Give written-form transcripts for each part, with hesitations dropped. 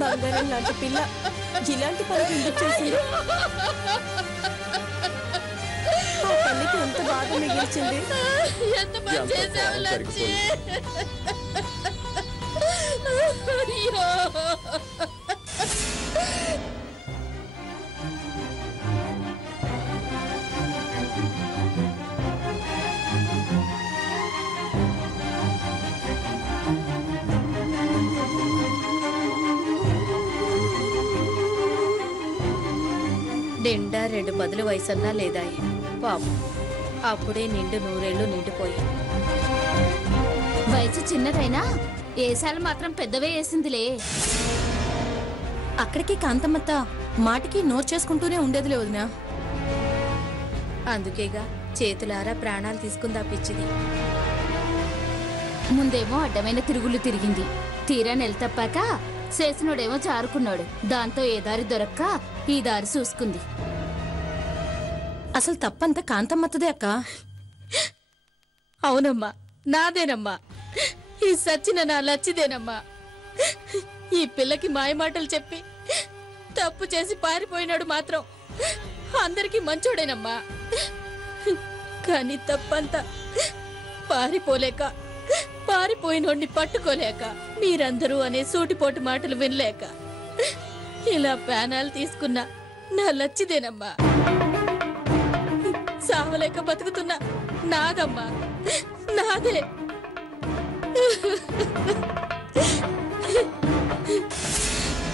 బంగారం లాంటి పిల్ల ఇలాంటి పని ఎందుకు చేసింది? ఆ తల్లికి ఎంత బాధ మిగిల్చింది. ఎంత పని చేసావు లచ్చి? నిండా 2 బదులు వయసన్నా లేదాయి పాపం. అప్పుడే నిండు 100 ఏళ్ళు నిండిపోయి. వయసు చిన్నదైనా ఏసాలు మాత్రం పెద్దవే వేసిందిలే. అక్కడికి కాంతమ్మత్త మాటికి నోరు చేసుకుంటూనే ఉండేదిలే వదినా. అందుకేగా చేతులారా ప్రాణాలు తీసుకుందా పిచ్చిది. ముందేమో అడ్డమైన తిరుగులు తిరిగింది. తీరా నెల తప్పాక చేసినోడేమో జారుకున్నాడు. దాంతో ఏ దారి దొరక్క ఈ దారి చూసుకుంది. అసలు తప్పంతా కాంతమ్మత్తదే అక్క. అవునమ్మా, నాదేనమ్మా. ఈ సచ్చిన నా లచ్చిదేనమ్మా. ఈ పిల్లకి మాయమాటలు చెప్పి తప్పు చేసి పారిపోయినాడు మాత్రం అందరికీ మంచోడేనమ్మా. కానీ తప్పంతా పారిపోలేక, పారిపోయినోడిని పట్టుకోలేక, మీరందరూ అనే సూటిపోటు మాటలు వినలేక ఇలా ప్రాణాలు తీసుకున్న నా లచ్చిదేనమ్మా. సావలేక బతుకుతున్నా నాదమ్మా, నాదే.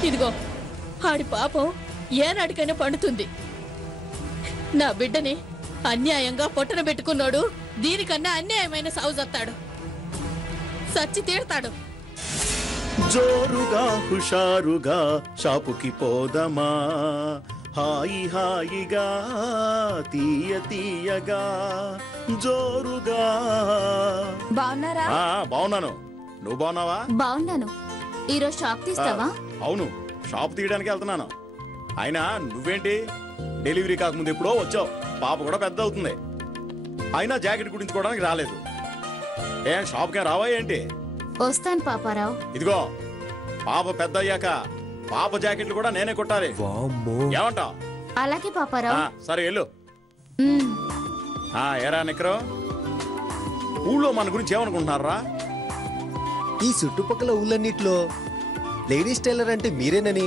ఇదిగో ఆడి పాపం ఏనాటికైనా పండుతుంది. నా బిడ్డని అన్యాయంగా పొట్టన పెట్టుకున్నాడు దీనికన్నా అన్యాయమైన సాగు చస్తాడు, సచ్చి తీడతాడు. జోరుగా హుషారుగా షాపుకి పోదమా, హాయి హాయిగా తీయ తీయగా జోరుగా. బాగున్నారా? బాగున్నాను, నువ్వు బాగున్నావా? బాగున్నాను. ఈరోజు షాప్ తీస్తావా? అవును, షాప్ తీయడానికి వెళ్తున్నాను. అయినా నువ్వేంటి డెలివరీ కాకముందు ఎప్పుడో వచ్చావు, పాప కూడా పెద్ద అవుతుంది. అయినా జాకెట్ కుట్టించుకోవడానికి రాలేదు. ఏం షాప్కే రావా ఏంటి? వస్తాను పాపారావు. ఇదిగో పాప పెద్ద అయ్యాక పాప జాకెట్లు కూడా నేనే కుట్టాలి. ఏమంటావ్? అలాగే పాపారావు. సరే వెళ్ళు. ఏరా నిక్కరు, ఊళ్ళో మన గురించి ఏమనుకుంటున్నారా? ఈ చుట్టుపక్కల ఊళ్ళన్నిట్లో లేడీస్ టైలర్ అంటే మీరేనని,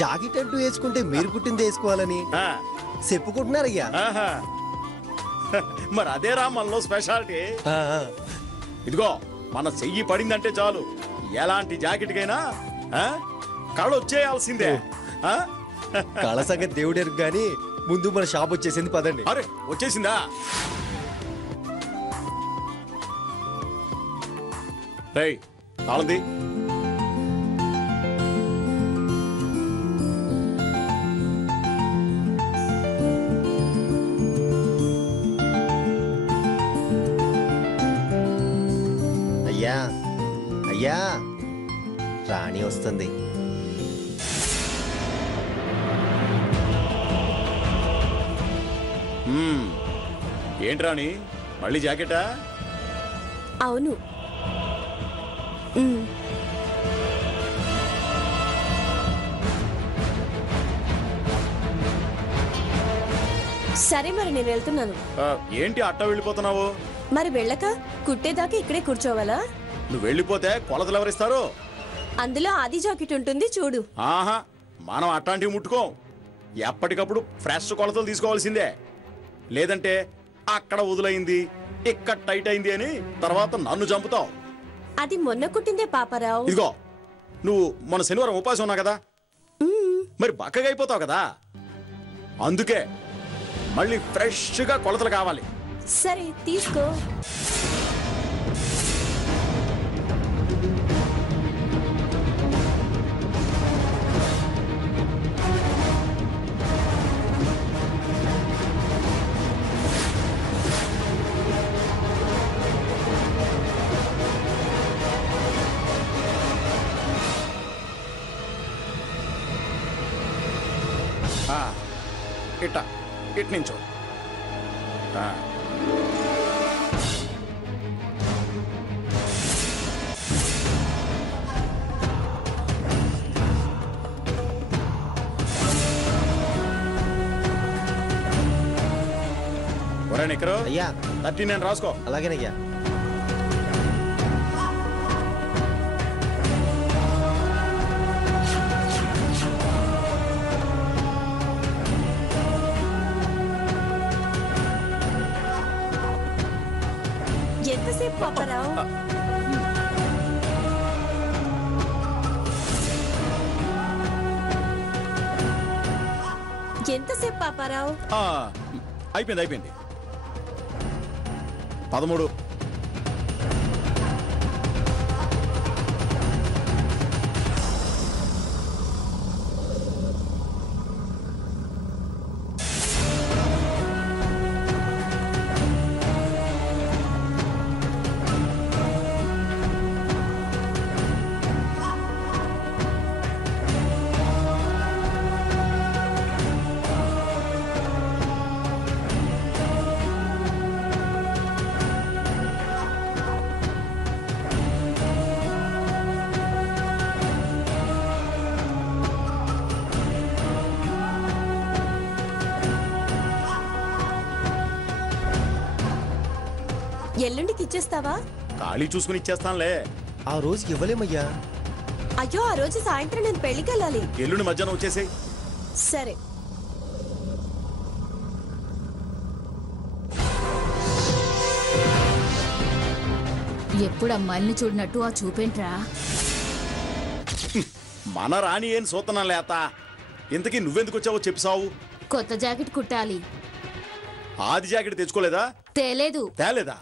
జాకెట్ అంటూ వేసుకుంటే మీరు పుట్టింది వేసుకోవాలని చెప్పుకుంటున్నారయ్యా. మరి అదేరా మనలో స్పెషాలిటీ. ఇదిగో మన చెయ్యి పడిందంటే చాలు, ఎలాంటి జాకెట్కైనా కళ వచ్చేయాల్సిందే. కళ సంగతి దేవుడెరు గాని ముందు మన షాప్ వచ్చేసింది, పదండి. అరే వచ్చేసిందా? రేయ్ తాళంది. అయ్యా అయ్యా, రాణి వస్తుంది. ఏంట్రాని మళ్ళీ జాకెటా? అవును. సరే మరి నేను వెళ్తున్నాను. ఏంటి అట్ట వెళ్ళిపోతున్నావు? మరి వెళ్ళక కుట్టేదాకా ఇక్కడే కూర్చోవాలా? నువ్వు వెళ్ళిపోతే కొలతలు ఎవరిస్తారు? అందులో ఆది జాకెట్ ఉంటుంది చూడు. ఆహా, మనం అట్లాంటివి ముట్టుకోం. ఎప్పటికప్పుడు ఫ్రెష్ కొలతలు తీసుకోవాల్సిందే. లేదంటే అక్కడ వదులైంది, ఇక్కడ టైట్ అయింది అని తర్వాత నన్ను చంపుతావు. అది మొన్న కుట్టిందే పాపారావు. ఇదిగో, నువ్వు మొన్న శనివారం ఉపాసం ఉన్నా కదా, మరి బక్కగా అయిపోతావు కదా. అందుకే మళ్ళీ ఫ్రెష్గా కొలతలు కావాలి. సరే తీసుకో. ఇట్ నుంచో. ఒరే నిక్కరు, అయ్యా 39 రాసుకో. అలాగేనయ్యా. ఎంతసేపు పాపారావు? ఎంతసేపు పాపారావు? అయిపోయింది. 13. ఎల్లుండికి ఇచ్చేస్తావా? ఖాళీ చూసుకుని ఇచ్చేస్తానులే. ఆ రోజు ఇవ్వలేమయ్యా. అయ్యో, ఆ రోజు సాయంత్రం నేను పెళ్లికి వెళ్ళాలి. ఎల్లుండి మధ్యాహ్నం వచ్చేసేయ్. సరే. ఎప్పుడు అమ్మాయిల్ని చూడనట్టు ఆ చూపేంట్రా? మన రాణి ఏం సూతనం లేత. ఇంతకీ నువ్వెందుకు వచ్చావో చెప్పిసావు. కొత్త జాకెట్ కుట్టాలి. ఆది జాకెట్ తెచ్చుకోలేదా? తేలేదా?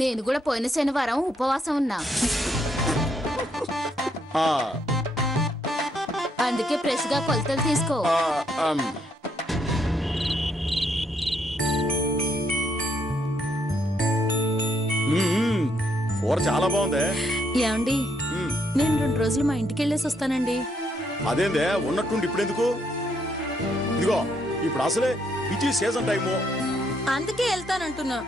నేను కూడా పోయిన శనివారం ఉపవాసం ఉన్నా, అందుకే ఫ్రెష్ గా కొలతలు తీసుకో. కూర చాలా బాగుంది. ఏమండి, నేను 2 రోజులు మా ఇంటికి వెళ్ళేసి వస్తానండి. అదేందే ఉన్నట్టుండి ఇప్పుడు ఎందుకు? ఇదిగో, ఇప్పుడు అసలే ఇది సీజన్ టైము. అందుకే వెళ్తానంటున్నా.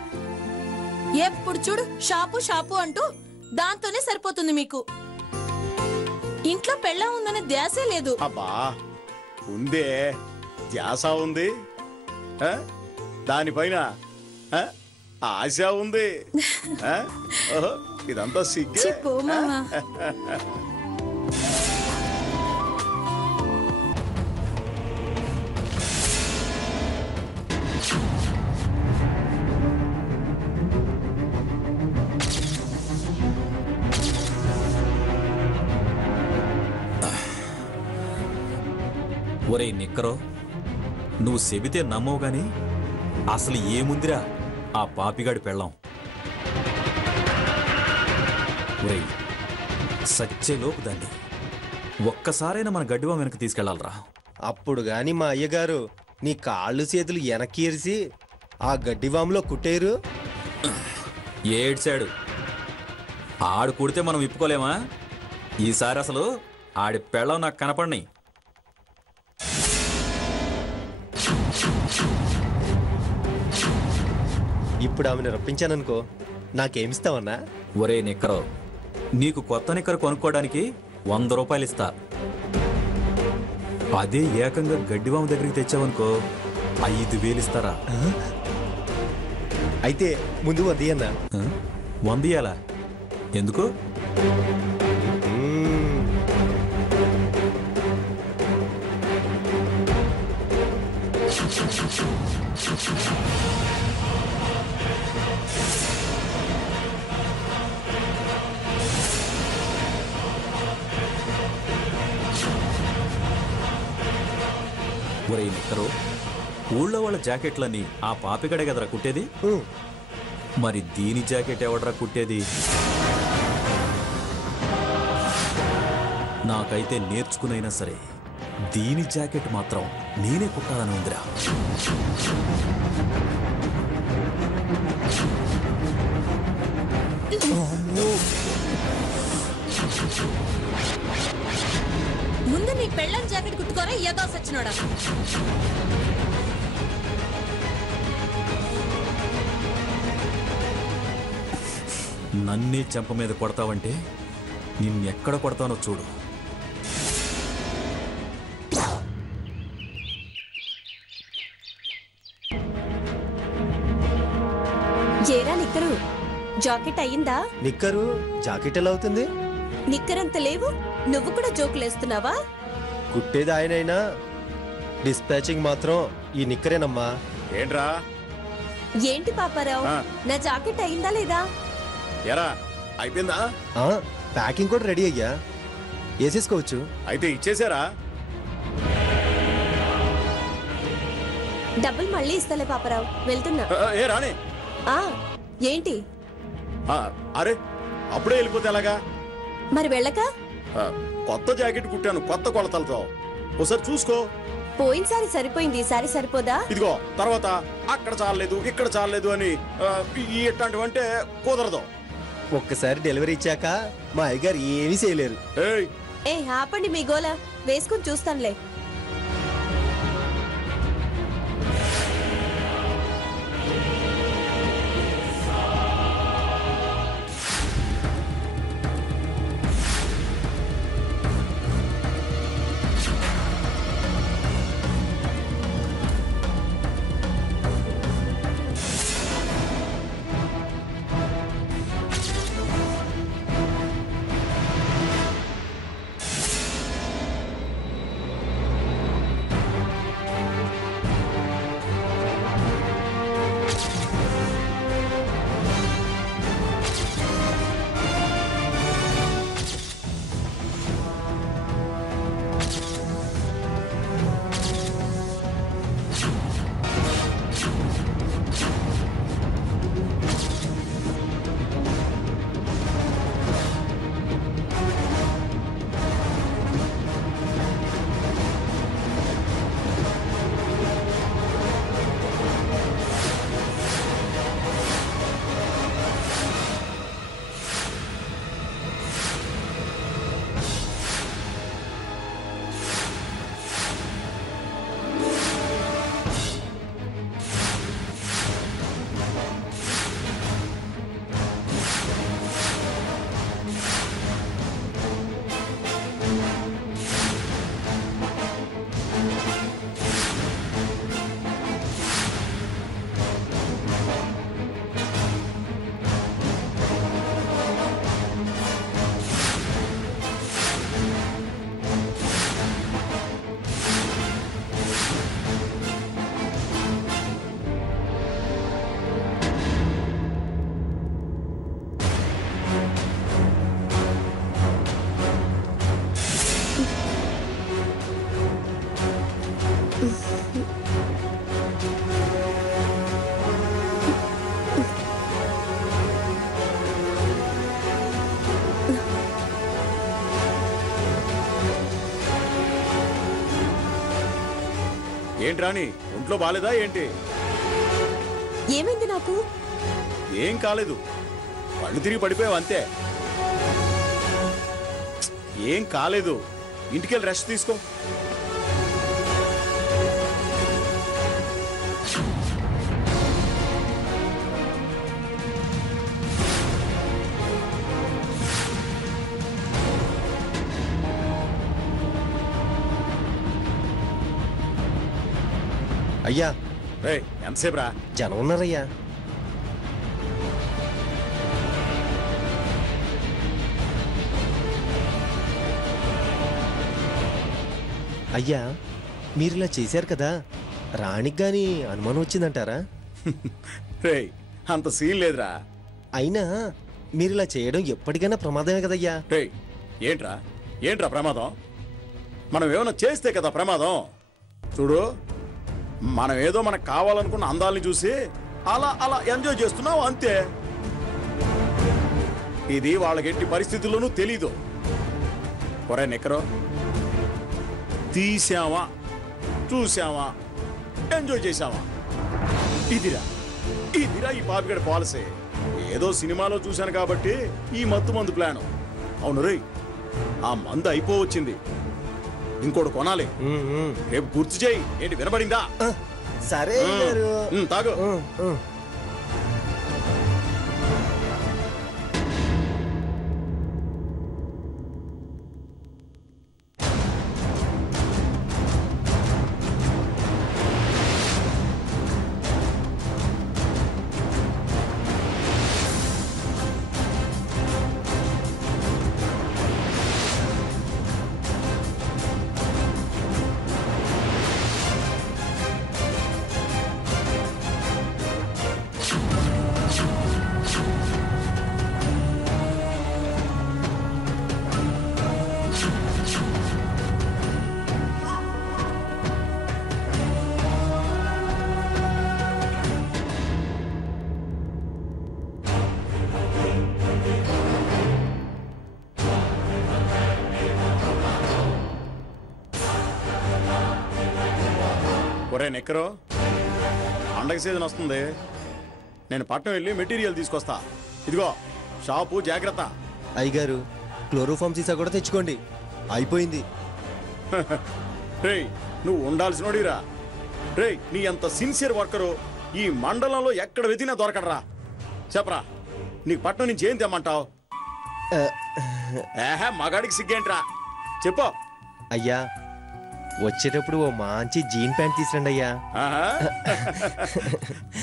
ఎప్పుడు చూడు షాపు అంటూ దాంతోనే సరిపోతుంది మీకు. ఇంట్లో పెళ్ళం ఉందనే ధ్యాసే లేదు. అబ్బా, ఉందే, ధ్యాస ఉంది, దానిపైన ఆశ ఉంది. ఇదంతా సిగ్గే. చెప్పు మామా. ఒరే నిక్కరో, నువ్వు చెబితే నమ్మవు గాని అసలు ఏముందిరా ఆ పాపిగాడి పెళ్ళం. ఒరే, సచ్చేలోపు దాన్ని ఒక్కసారైనా మన గడ్డివాం వెనక్కి తీసుకెళ్లాలరా. అప్పుడు గాని మా అయ్యగారు నీ కాళ్ళు చేతులు వెనక్కి ఏరిసి ఆ గడ్డివాములో కుట్టేరు. ఏడ్చాడు. ఆడు కుడితే మనం ఇప్పుకోలేమా? ఈసారి అసలు ఆడి పెళ్ళం నాకు కనపడినాయి. ఇప్పుడు ఆమెను రప్పించాననుకో నాకేమిస్తావన్నా? ఒరే నిక్కరు, నీకు కొత్త నిక్కరు కొనుక్కోవడానికి 100 రూపాయలు ఇస్తా. అదే ఏకంగా గడ్డివాము దగ్గరికి తెచ్చావనుకో 5,000 ఇస్తారా? అయితే ముందు వద్ది అన్నా. 100 ఇయ్యాలా? ఎందుకు? ఒరే నిక్కరు, ఊళ్ళో వాళ్ళ జాకెట్లని ఆ పాపికడే కదరా కుట్టేది? మరి దీని జాకెట్ ఎవడరా కుట్టేది? నాకైతే నేర్చుకునైనా సరే దీని జాకెట్ మాత్రం నేనే కుట్టాలని ఉందిరా. ముందు నీ పెళ్ళం జాకెట్ కుట్టుకోరా ఏదో సచ్చినోడా. నన్నే చెంప మీద కొడతావంటే నిన్నెక్కడ కొడతానో చూడు. ఏరా నిక్కరు, జాకెట్ అయ్యిందా? నిక్కరు జాకెట్ ఎలా అవుతుంది? నిక్కరంత లేవు, నువ్వు కూడా జోకులేస్తున్నావా? కుట్టేది ఆయనైనా డిస్పాచింగ్ మాత్రం ఈ నిక్కరేనమ్మా. ఏంట్రా? ఏంటి పాపారావు, ఆ. నా జాకెట్ అయిందా లేదా? ఎరా అయిపోయిందా? ఆ, ప్యాకింగ్ కూడా రెడీ అయ్యా, వేసేసుకోవచ్చు. అయితే ఇచ్చేసారా? డబ్బులు మళ్ళీ ఇస్తాలే పాపారావు, వెళ్తున్నా. ఏ రాణి, ఆ ఏంటి? అరే అప్పుడే వెళ్ళిపోతే ఎలాగా? మరి వెళ్ళక? కొత్త జాకెట్ కుట్టాను కొత్త కొలతలతో, ఒకసారి చూసుకో. పోయినసారి సరిపోయింది, ఈసారి సరిపోదా? ఇదిగో తర్వాత అక్కడ చాలలేదు ఇక్కడ చాలలేదు అని ఇట్లాంటివంటే కుదరదు. ఒక్కసారి డెలివరీ ఇచ్చాక మా అయ్యగారు ఏమీ చేయలేరు. ఏయ్ ఏ ఆపండి మీ గోల, వేసుకుని చూస్తానులే. ఏంటి రాణి, ఒంట్లో బాలేదా ఏంటి? ఏమైంది నాకు? ఏం కాలేదు, కళ్ళు తిరిగి పడిపోయావు అంతే. ఏం కాలేదు, ఇంటికెళ్ళి రెస్ట్ తీసుకో. అయ్యా రే ఎంతసేపు రా? జనం ఉన్నారయ్యా. అయ్యా మీరు ఇలా చేశారు కదా, రాణికి గాని అనుమానం వచ్చిందంటారా? రే అంత సీన్ లేదురా. అయినా మీరు ఇలా చేయడం ఎప్పటికైనా ప్రమాదమే కదయ్యా. రే ఏంట్రా ప్రమాదం? మనం ఏమైనా చేస్తే కదా ప్రమాదం. చూడు, మనం ఏదో మనకు కావాలనుకున్న అందాలని చూసి అలా అలా ఎంజాయ్ చేస్తున్నావు అంతే. ఇది వాళ్ళకి ఎట్టి పరిస్థితుల్లోనూ తెలీదు. ఒరే నిక్కరో, తీసావా, చూసావా, ఎంజాయ్ చేసావా, ఇదిరా ఈ పాపిగడ పాలసీ. ఏదో సినిమాలో చూశాను కాబట్టి ఈ మందు ప్లాను. అవును రే, ఆ మందు అయిపోవచ్చింది, ఇంకోటి కొనాలి. రేపు గుర్తు చేయి. ఏంటి వినబడిందా? సరే తాగు. ఒరే నెక్కరో, పండగ సీజన్ వస్తుంది. నేను పట్నం వెళ్ళి మెటీరియల్ తీసుకొస్తా. ఇదిగో షాపు జాగ్రత్త. అయ్యగారు క్లోరోఫామ్ సీసా కూడా తెచ్చుకోండి, అయిపోయింది. రే నువ్వు ఉండాల్సినోడిరా. రే నీ అంత సిన్సియర్ వర్కరు ఈ మండలంలో ఎక్కడ వెతికినా దొరకడరా. చెప్పరా, నీకు పట్నం నుంచి ఏం తెమ్మంటావు? ఏహే మగాడికి సిగ్గేంట్రా, చెప్పు. అయ్యా వచ్చేటప్పుడు ఓ మంచి జీన్ ప్యాంట్ తీసురండి అయ్యా.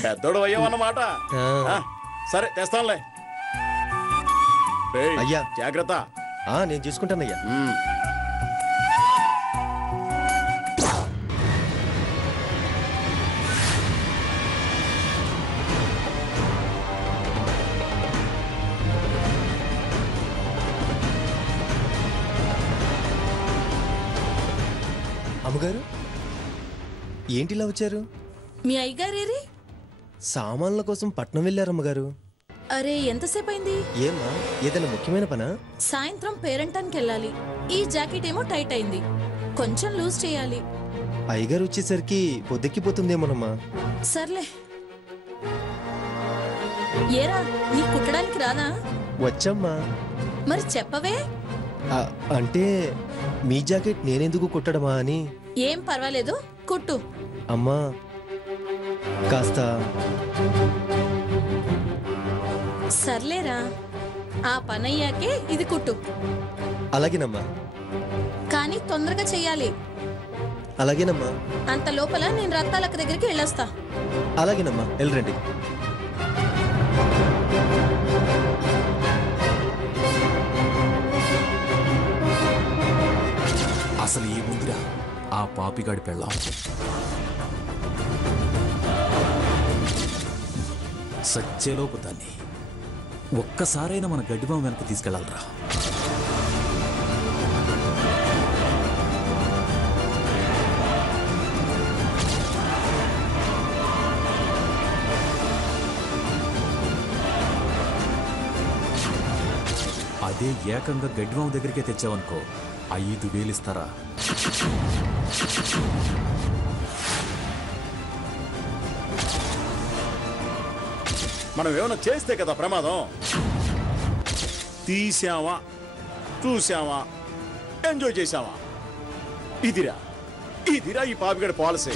పెద్దోడు అయ్యావన్నమాట. సరే తెస్తానులే. అయ్యా జాగ్రత్త. నేను చూసుకుంటానయ్యా. అమ్మగారు ఏంటిలా వచ్చారు? మీ అయ్యగారేరి? సామాన్ల కోసం పట్నం వెళ్ళారమ్మగారు. అరే ఎంతసేపు అయింది? ఏమ్మా ఏదైనా ముఖ్యమైన పనా? సాయంత్రం పేరెంటానికి వెళ్ళాలి. ఈ జాకెట్ ఏమో టైట్ అయింది, కొంచెం లూజ్ చేయాలి. అయ్యగారు వచ్చేసరికి పొద్దెక్కిపోతుందేమోనమ్మా. సర్లే. ఏరా నీ కుట్టడానికి రాదా? వచ్చమ్మా. మరి చెప్పవే. అంటే మీ జాకెట్ నేనెందుకు కుట్టడమా అని. ఏం పర్వాలేదు, కుట్టు. అమ్మా కాస్త. సర్లేరా, ఆ పనయ్యాకే ఇది కుట్టు. అలాగేనమ్మా. కానీ తొందరగా చెయ్యాలి. అలాగేనమ్మా. అంత లోపల నేను రత్తాలక్క దగ్గరికి వెళ్ళొస్తా. అలాగేనమ్మా, వెళ్ళరండి. అసలు ఏముందిరా ఆ పాపిగాడి పెళ్ళాం. సచ్చేలోపు దాన్ని ఒక్కసారైనా మన గడ్డిబాం వెనక్కి తీసుకెళ్ళాలరా. అదే ఏకంగా గడ్డిబాం దగ్గరికే తెచ్చావనుకో 5,000 ఇస్తారా. మనం ఏమైనా చేస్తే కదా ప్రమాదం. తీసావా, చూసావా, ఎంజాయ్ చేసావా, ఇదిరా ఈ పాపిగడ పాలసీ.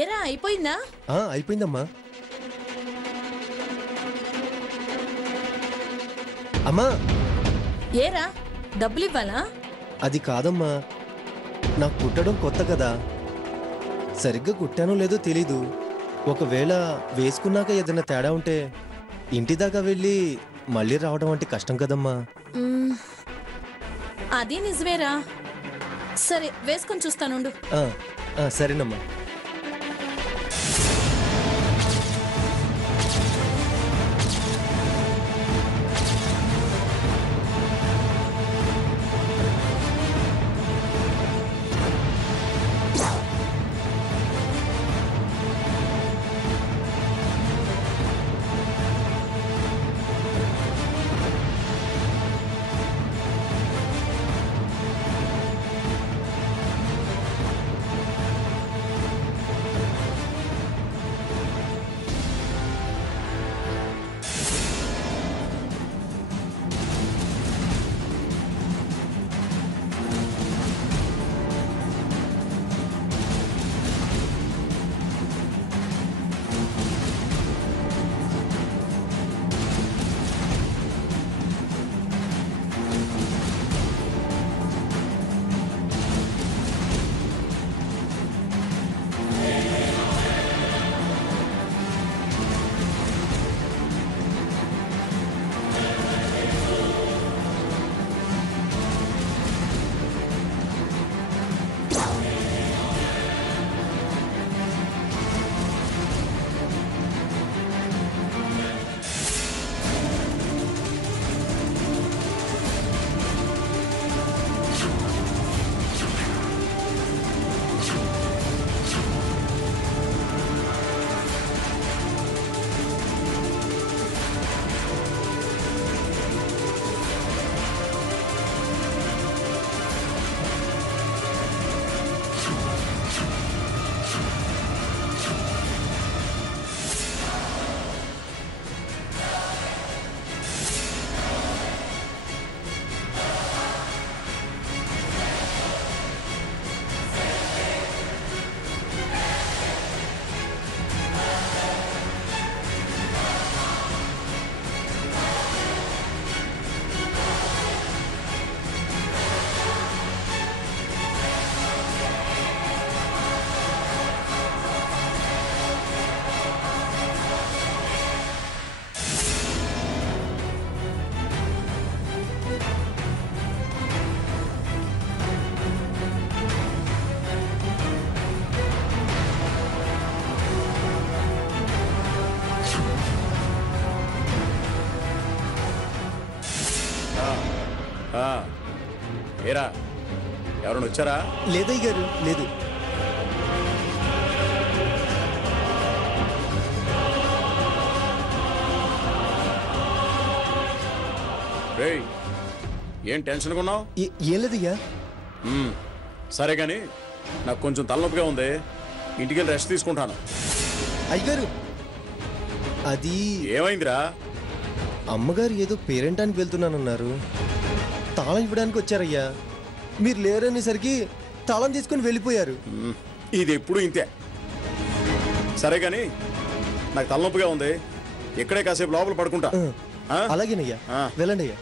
ఏరా అయిపోయిందా? అయిపోయిందమ్మా. అమ్మా ఏరా డబ్బులు ఇవ్వాలా? అది కాదమ్మా, నాకు కుట్టడం కొత్త కదా, సరిగ్గా కుట్టానో లేదో తెలీదు. ఒకవేళ వేసుకున్నాక ఏదైనా తేడా ఉంటే ఇంటి దాకా వెళ్ళి మళ్ళీ రావడం అంటే కష్టం కదమ్మా. అది నిజమేరా. సరే వేసుకొని చూస్తానుండు. సరేనమ్మా. ఏరా ఎవరైనా వచ్చారా? లేదయ్య గారు, లేదు. రేయ్ ఏం టెన్షన్గా ఉన్నావు? ఏం లేదయ్యా. సరే కానీ నాకు కొంచెం తలనొప్పిగా ఉంది, ఇంటికి వెళ్ళి రెస్ట్ తీసుకుంటాను. అయ్యగారు అది ఏమైందిరా? అమ్మగారు ఏదో పేరెంటానికి వెళ్తున్నానన్నారు, తాళం ఇవ్వడానికి వచ్చారయ్యా. మీరు లేరనేసరికి తాళం తీసుకొని వెళ్ళిపోయారు. ఇది ఎప్పుడు ఇంతే. సరే కానీ నాకు తలనొప్పిగా ఉంది, ఇక్కడే కాసేపు లోపల పడుకుంటా. అలాగేనయ్యా, వెళ్ళండి అయ్యా.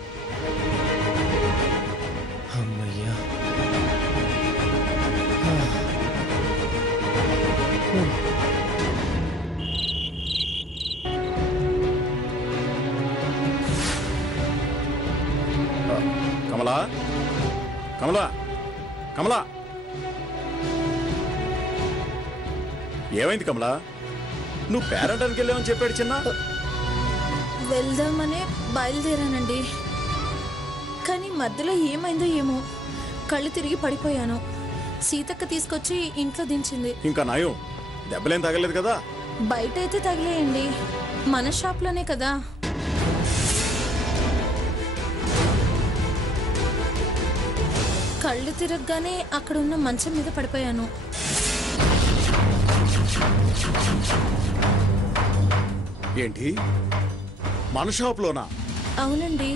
అమ్మయ్యా. కమలా, కమలా, కమలా, ఏమైంది కమలా? నువ్వు పేరెంటానికి వెళ్ళావని చెప్పాడు చిన్న. వెళ్దామనే బయలుదేరానండి, కానీ మధ్యలో ఏమైందో ఏమో కళ్ళు తిరిగి పడిపోయాను. సీతక్క తీసుకొచ్చి ఇంట్లో దించింది. ఇంకా నయం, దెబ్బలేం తగలేదు కదా? బయట అయితే తగిలేయండి, మన షాప్లోనే కదా. కళ్ళు తిరగగానే అక్కడ ఉన్న మంచం మీద పడిపోయాను. ఏంటి, మన షాప్లోనా? అవునండి.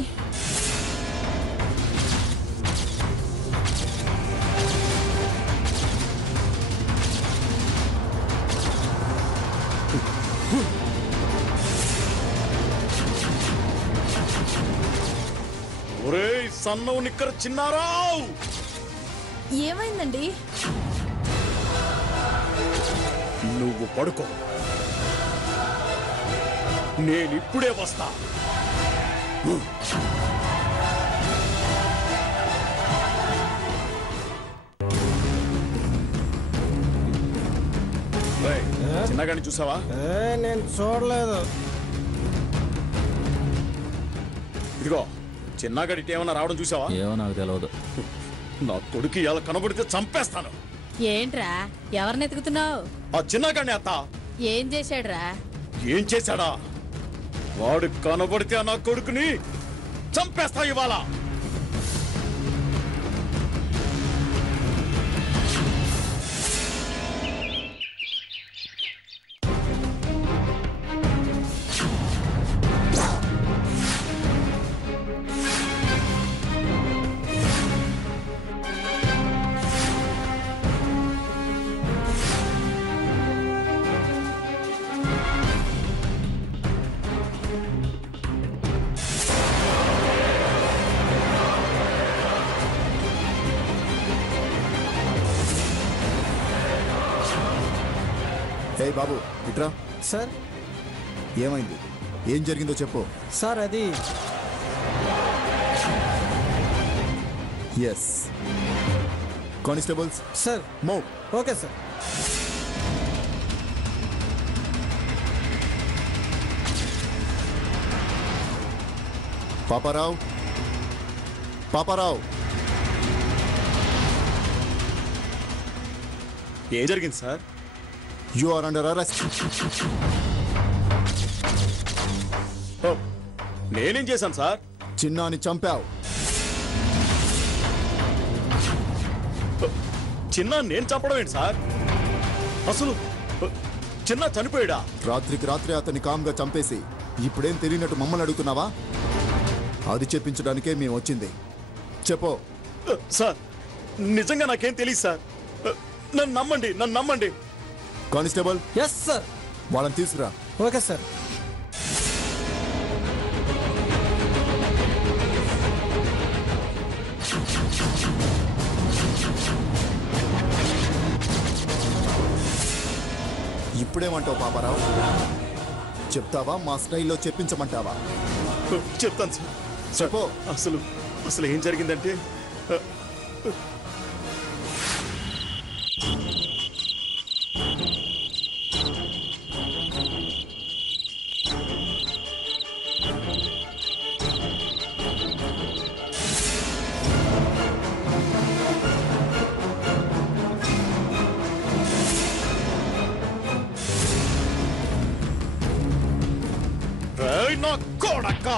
సన్నవు నిక్కర చిన్నారావు. ఏమైందండి? నువ్వు పడుకో, నేనిప్పుడే వస్తా. చిన్నగాని చూసావా? నేను చూడలేదు. ఇదిగో చిన్నగాడి ఏమన్నా రావడం చూసావా? ఏమో నాకు తెలియదు. నా కొడుకు ఇలా కనబడితే చంపేస్తాను. ఏంట్రా ఎవరిని ఎతుకుతున్నావు? ఆ చిన్నగాడిని అత్త. ఏం చేశాడ్రా? ఏం చేశాడా? వాడు కనబడితే నా కొడుకుని చంపేస్తా ఇవాళ. హే బాబు ఇట్రా. సార్ ఏమైంది? ఏం జరిగిందో చెప్పు. సార్ అది yes constables sir. Move. Okay sir. Paparao, Paparao. ఏం జరిగింది sir? You are under arrest. నేనేం చేశాను సార్? చిన్నాని చంపావు. చిన్న నేను చంపడం ఏంటి సార్? అసలు చిన్న చనిపోయాడా? రాత్రికి రాత్రి అతన్ని కామ్గా చంపేసి ఇప్పుడేం తెలియనట్టు మమ్మల్ని అడుగుతున్నావా? అది చెప్పించడానికే మేము వచ్చింది. చెప్పు. సార్ నిజంగా నాకేం తెలియదు సార్. నన్ను నమ్మండి, నన్ను నమ్మండి. కానిస్టేబుల్. Yes sir. వాళ్ళని తీసుకురా. Okay sir. ఇప్పుడేమంటావు పాపారావు? చెప్తావా మా స్టైల్లో చెప్పించమంటావా? చెప్తాను సార్. చెప్పు. అసలు అసలు ఏం జరిగిందంటే నా కొడక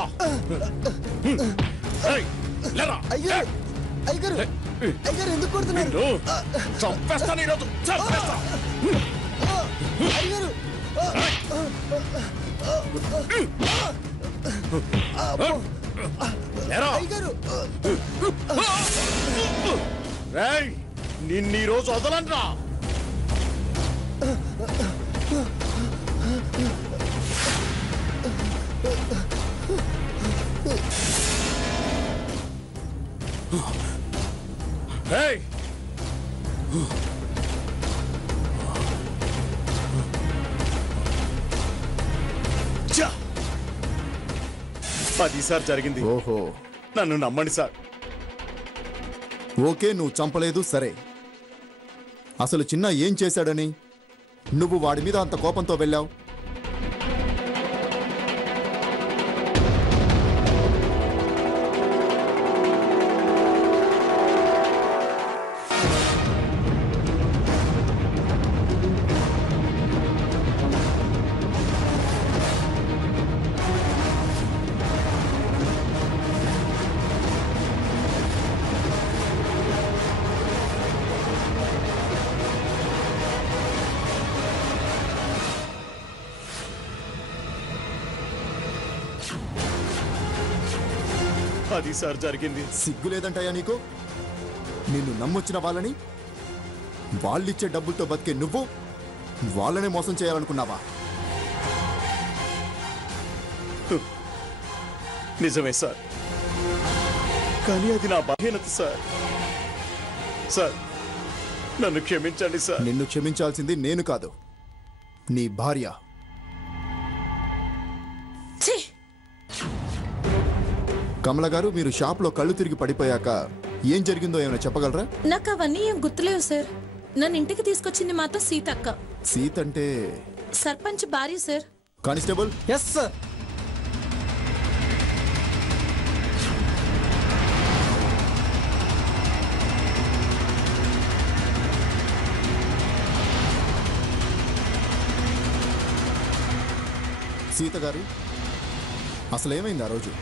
అయ్యారు అయ్యారు అయ్యారు ఎందుకు కొడుతున్నారు? చంపేస్తాను ఈరోజు, చంపేస్తా. అయ్యారు నిన్ను ఈరోజు వదలంట్రా. Hey! అది సార్ జరిగింది. ఓహో, నన్ను నమ్మండి సార్. ఓకే, నువ్వు చంపలేదు సరే. అసలు చిన్న ఏం చేశాడని నువ్వు వాడి మీద అంత కోపంతో వెళ్ళావు? అది సార్ జరిగింది. సిగ్గు లేదంటాయా నీకు? నిన్ను నమ్మొచ్చిన వాళ్ళని, వాళ్ళిచ్చే డబ్బులతో బతికే నువ్వు వాళ్ళనే మోసం చేయాలనుకున్నావా? నిజమే సార్. కానీ అది నా బలహీనత సార్. సార్ నన్ను క్షమించండి సార్. నిన్ను క్షమించాల్సింది నేను కాదు, నీ భార్య. ఛీ! కమల గారు, మీరు షాప్లో కళ్ళు తిరిగి పడిపోయాక ఏం జరిగిందో ఏమైనా చెప్పగలరా? నాకు అవన్నీ ఏం గుర్తులేవు సార్. నన్ను ఇంటికి తీసుకొచ్చింది మాత్రం సీతక్క, సీత అంటే సర్పంచ్ భార్య sir. Constable. Yes sir. Sita garu, అసలు ఏమైంది ఆ రోజు?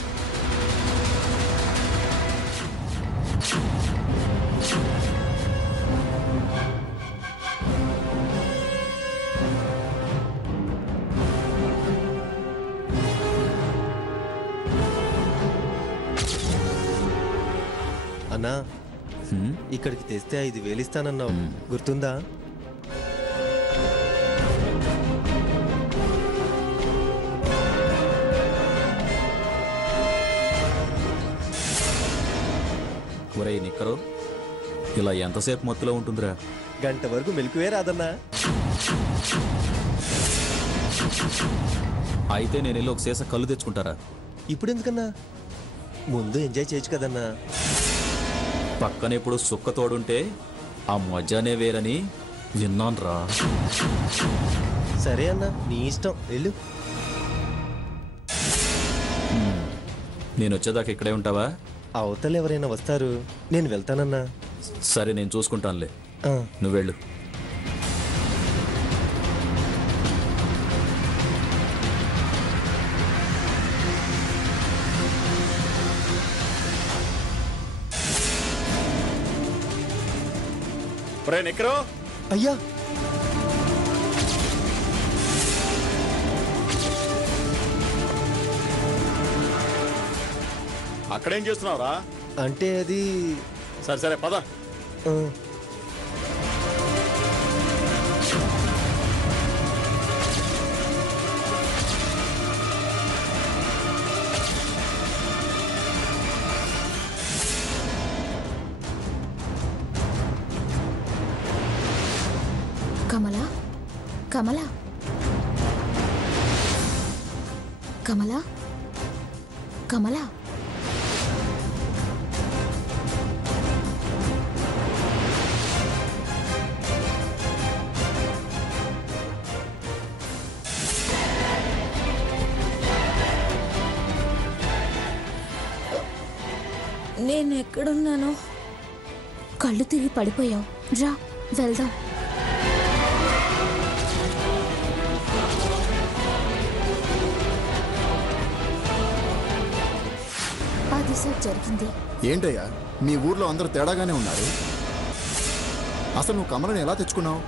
అన్నా, ఇక్కడికి తెస్తే 5,000 ఇస్తానన్నావు, గుర్తుందా? ఒరే నిక్కరు, ఇలా ఎంతసేపు మత్తులో ఉంటుందిరా? గంట వరకు మెలకువే రాదన్నా. అయితే నేను వెళ్ళి ఒక సీసా కళ్ళు తెచ్చుకుంటారా? ఇప్పుడు ఎందుకన్నా? ముందు ఎంజాయ్ చేయొచ్చు కదన్నా. పక్కన ఎప్పుడు సుక్క తోడుంటే ఆ మజానే వేరని విన్నాన్రా. సరే అన్నా, నీ ఇష్టం, వెళ్ళు. నేను వచ్చేదాకా ఇక్కడే ఉంటావా? అవతల ఎవరైనా వస్తారు, నేను వెళ్తానన్నా. సరే, నేను చూసుకుంటానులే, ఆ. నువ్వు వెళ్ళు. నిక్కరు, అయ్యా, అక్కడేం చేస్తున్నావురా? అంటే అది సరే సరే పద. ఆ. కమలా, కమలా, కమలా, కమలా. నేను ఎక్కడున్నాను? కళ్ళు తిరిగి పడిపోయావు, రా వెళ్దాం. అది సార్ జరిగింది. ఏంటయ్యా, మీ ఊర్లో అందరూ తేడాగానే ఉన్నారు. అసలు నువ్వు కమలని ఎలా తెచ్చుకున్నావు?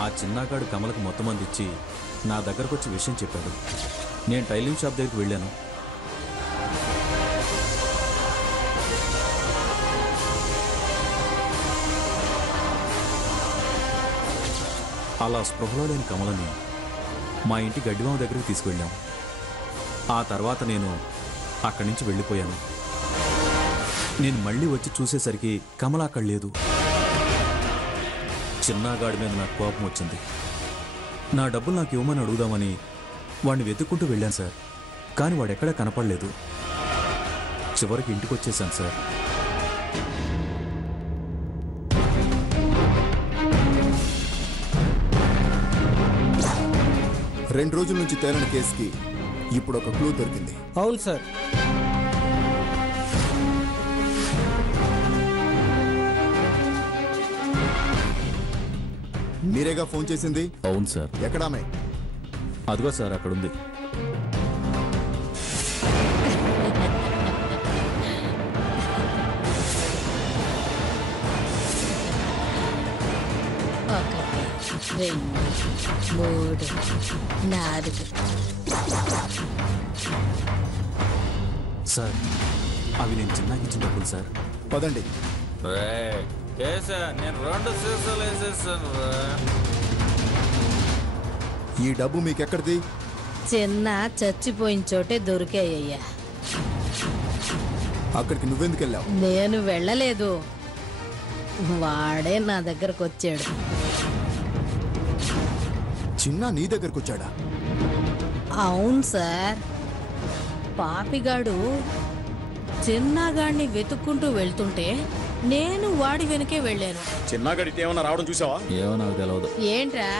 ఆ చిన్నగాడు కమలకు మొత్తం మంది ఇచ్చి నా దగ్గరకు వచ్చి విషయం చెప్పాడు. నేను టైలింగ్ షాప్ దగ్గరికి వెళ్ళాను. అలా స్పృహలో లేని కమలని మా ఇంటి గడ్డివామ దగ్గరికి తీసుకువెళ్ళాం. ఆ తర్వాత నేను అక్కడి నుంచి వెళ్ళిపోయాను. నేను మళ్ళీ వచ్చి చూసేసరికి కమల అక్కడ లేదు. చిన్నగాడి మీద నాకు కోపం వచ్చింది. నా డబ్బులు నాకు ఇవ్వమని అడుగుదామని వాడిని వెతుక్కుంటూ వెళ్ళాను సార్. కానీ వాడెక్కడా కనపడలేదు. చివరికి ఇంటికి వచ్చేసాను సార్. రెండు రోజుల నుంచి తేలని కేసుకి ఇప్పుడు ఒక క్లూ దొరికింది. అవును సార్. మీరేగా ఫోన్ చేసింది? అవును సార్. ఎక్కడామే? అదిగో సార్, అక్కడుంది. మూడు, నాలుగు. సార్, అవి నేను చిన్నకి ఇచ్చిన డబ్బులు సార్. పదండి, నేను 2 సీసాలు వేసేసాను. ఈ డబ్బు మీకెక్కడిది? చిన్న చచ్చిపోయిన చోటే దొరికాయ్యా. అక్కడికి నువ్వెందుకు వెళ్ళావు? నేను వెళ్ళలేదు, వాడే నా దగ్గరకు వచ్చాడు. చిన్న నీ దగ్గరకు వచ్చాడా? అవును సార్, పాపిగాడు చిన్నగాడిని వెతుక్కుంటూ వెళ్తుంటే నేను వాడి వెనకే వెళ్ళాను. చిన్నగాడి ఏమన్నా రావడం చూసావా? ఏమో నాకు తెలియదు. ఏంట్రా,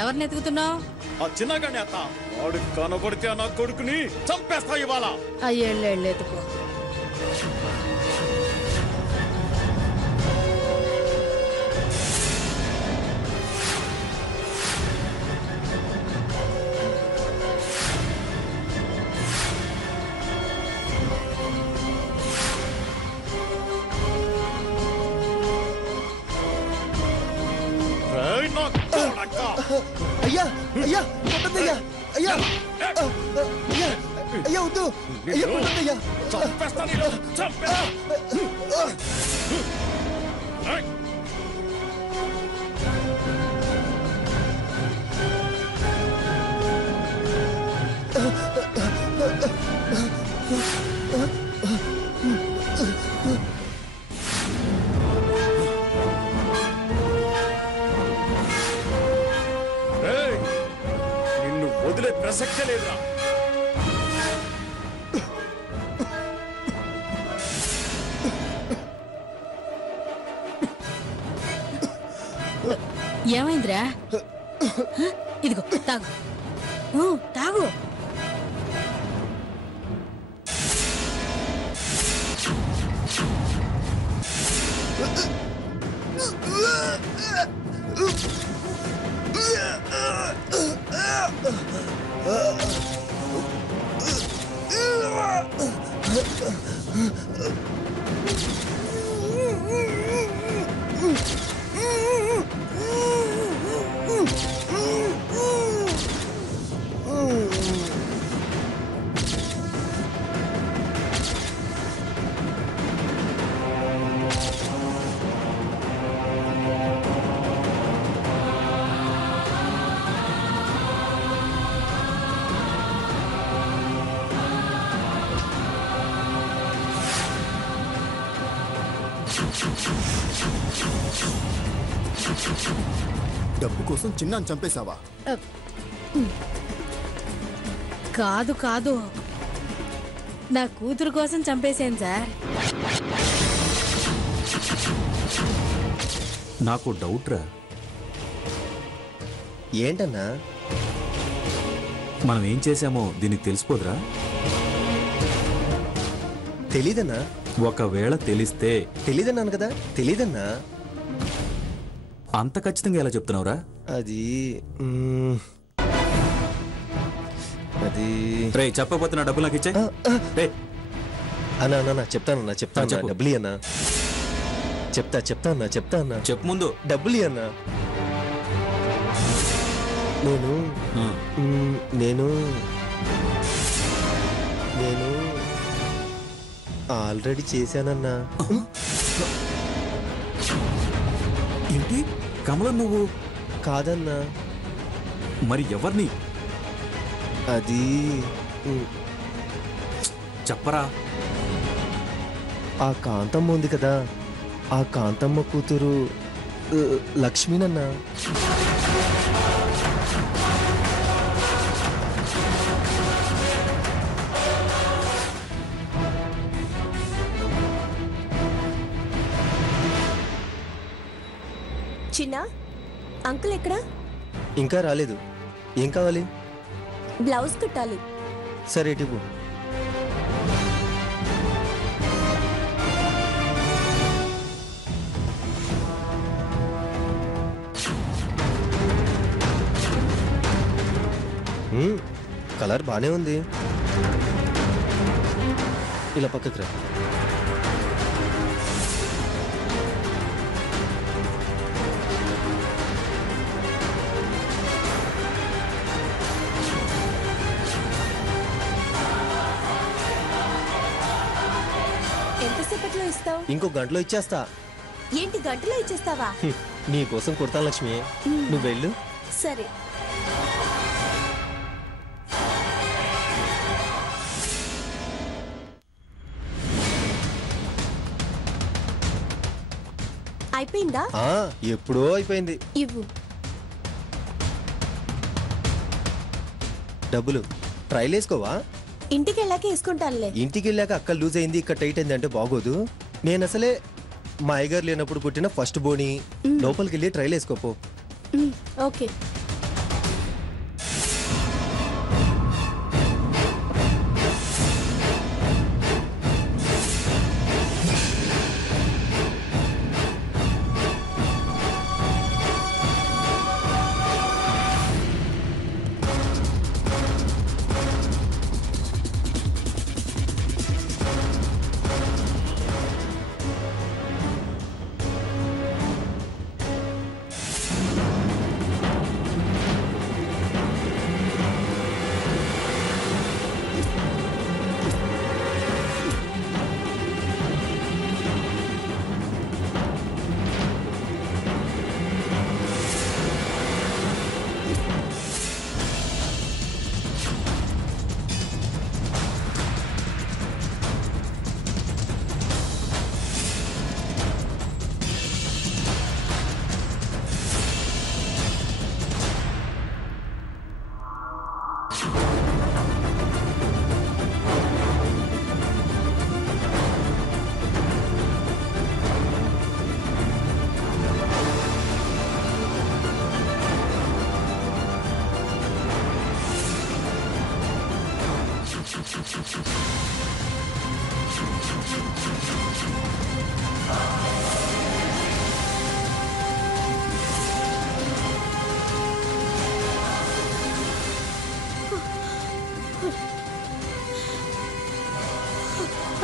ఎవరిని ఎతుకుతున్నావు? ఆ చిన్నగాడిని అత్త వాడు కనబడితే నా కొడుకుని చంపేస్తా ఇవాళ. అయ్యేళ్ళు ఎతుకో. ఏయ్, నా కొడకా! అయ్యా అయ్యా కొట్టద్దయ్యా, అయ్యా అయ్యా అయ్యా వద్దు, అయ్యా కొట్టద్దయ్యా. చంపేస్తా నిన్ను, చంపేస్తా. ఏయ్! ఏయ్! నిన్ను వదిలే ప్రసక్తే లేదురా. ఏమైందిరా? ఇదిగో తాగు, తాగు. డబ్బు కోసం చిన్నాన్ని చంపేశావా? కాదు కాదు, నా కూతురు కోసం చంపేశాను సార్. నాకు డౌట్ రా. ఏంటన్నా? మనం ఏం చేశామో దీనికి తెలిసిపోదురా? తెలీదన్నా. ఒకవేళ తెలిస్తే? తెలీదన్నాను కదా, తెలీదన్నా. అంత ఖచ్చితంగా ఎలా చెప్తున్నావురా? అది రే, చెప్పకపోతే నా డబ్బులు నాకు ఇచ్చే. అన్నా అన్నా చెప్తానన్నా, చెప్తాను. చెప్పు. డబ్బులు అన్నా, చెప్తా అన్నా. చెప్పు ముందు. డబ్బులు అన్నా. నేను ఆల్రెడీ చేశానన్నా. ఏంటి కమలం నువ్వు? కాదన్నా. మరి ఎవరిని? అది చెప్పరా. ఆ కాంతమ్మ ఉంది కదా, ఆ కాంతమ్మ కూతురు లక్ష్మీనన్నా. చిన్న అంకుల్ ఎక్కడా? ఇంకా రాలేదు. ఏం కావాలి? బ్లౌజ్ కుట్టాలి. సరే ఇటు. కలర్ బానే ఉంది. ఇలా పక్కకు రా. ఎంతసేపట్లో ఇస్తావు? ఇంకో గంటలో ఇచ్చేస్తా. ఏంటి గంటలో ఇచ్చేస్తావా? నీ కోసం కుడతాను లక్ష్మి, నువ్వు వెళ్ళు. సరే. అయిపోయిందా? ఎప్పుడో అయిపోయింది. ఇవ్వు. డబ్బులు ట్రైల్ వేసుకోవా? ఇంటికి వెళ్ళాక వేసుకుంటానులే. ఇంటికి వెళ్ళాక అక్క లూజ్ అయింది, ఇక్కడ టైట్ అయింది అంటే బాగోదు. నేను అసలే మా అయ్యగారు లేనప్పుడు పుట్టిన ఫస్ట్ బోని. లోపలికి వెళ్ళి ట్రైల్ వేసుకోపో. ఓకే.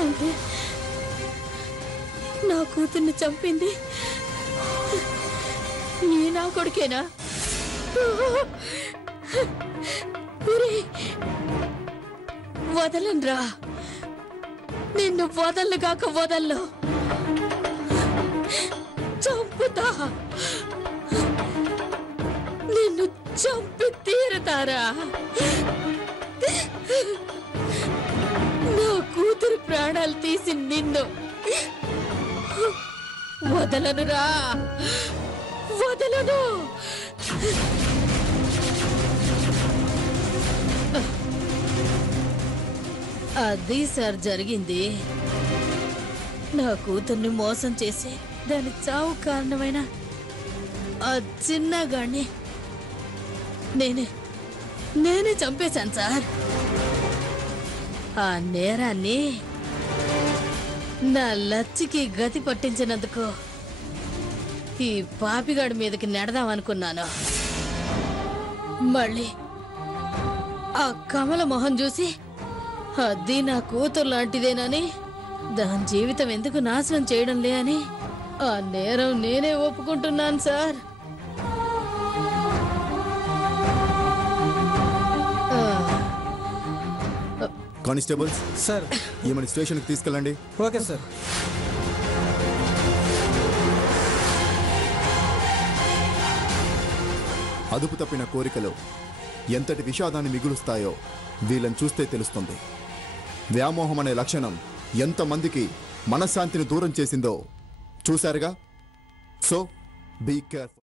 అంటే నా కూతుర్ని చంపింది నీ నా కొడుకేనా? వదలనురా, నిన్ను వదలను కాక వదల్లో, చంపుతా, నిన్ను చంపి తీరుతారా? నా కూతురు ప్రాణాలు తీసి నిన్ను వదలనురా, వదలను. అది సార్ జరిగింది. నా కూతుర్ని మోసం చేసి దాని చావు కారణమైన ఆ చిన్నగాడిని నేనే చంపేశాను సార్. ఆ నేరాన్ని నా లచ్చికి గతి పట్టించినందుకు ఈ పాపిగాడి మీదకి నెడదామనుకున్నాను. మళ్ళీ ఆ కమల మొహం చూసి అది నా కూతురు లాంటిదేనని, దాని జీవితం ఎందుకు నాశనం చేయడంలే అని ఆ నేరం నేనే ఒప్పుకుంటున్నాను సార్. కానిస్టేబుల్స్ సార్, ఈమెను స్టేషన్కి తీసుకెళ్ళండి. Okay sir. అదుపు తప్పిన కోరికలు ఎంతటి విషాదాన్ని మిగులుస్తాయో వీళ్ళని చూస్తే తెలుస్తుంది. వ్యామోహం అనే లక్షణం ఎంతమందికి మనశ్శాంతిని దూరం చేసిందో చూశారుగా. So be careful.